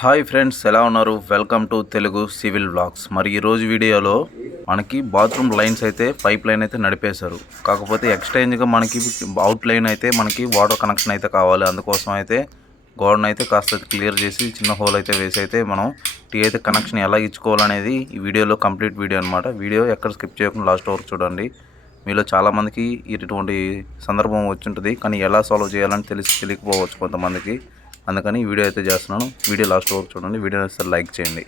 Hi friends, ఎలా ఉన్నారు? Welcome to Telugu civil vlogs. మరి ఈరోజు వీడియోలో మనకి బాత్రూమ్ లైన్స్ అయితే పైప్ లైన్ అయితే నడిపేశారు. కాకపోతే ఎక్స్చేంజ్గా మనకి అవుట్ లైన్ అయితే మనకి వాటర్ కనెక్షన్ అయితే కావాలి. అందుకోసం అయితే గోడను అయితే కాస్త క్లియర్ చేసి చిన్న హోల్ అయితే వేసి అయితే మనం టీ అయితే కనెక్షన్ ఎలా ఇచ్చుకోవాలనేది ఈ వీడియోలో కంప్లీట్ వీడియో అనమాట. వీడియో ఎక్కడ స్కిప్ చేయకుండా లాస్ట్ వరకు చూడండి. మీలో చాలామందికి ఇటువంటి సందర్భం వచ్చుంటుంది, కానీ ఎలా సాల్వ్ చేయాలని తెలియకపోవచ్చు కొంతమందికి. అందుకని ఈ వీడియో అయితే చేస్తున్నాను. వీడియో లాస్ట్ వరకు చూడండి. వీడియో నచ్చితే లైక్ చేయండి.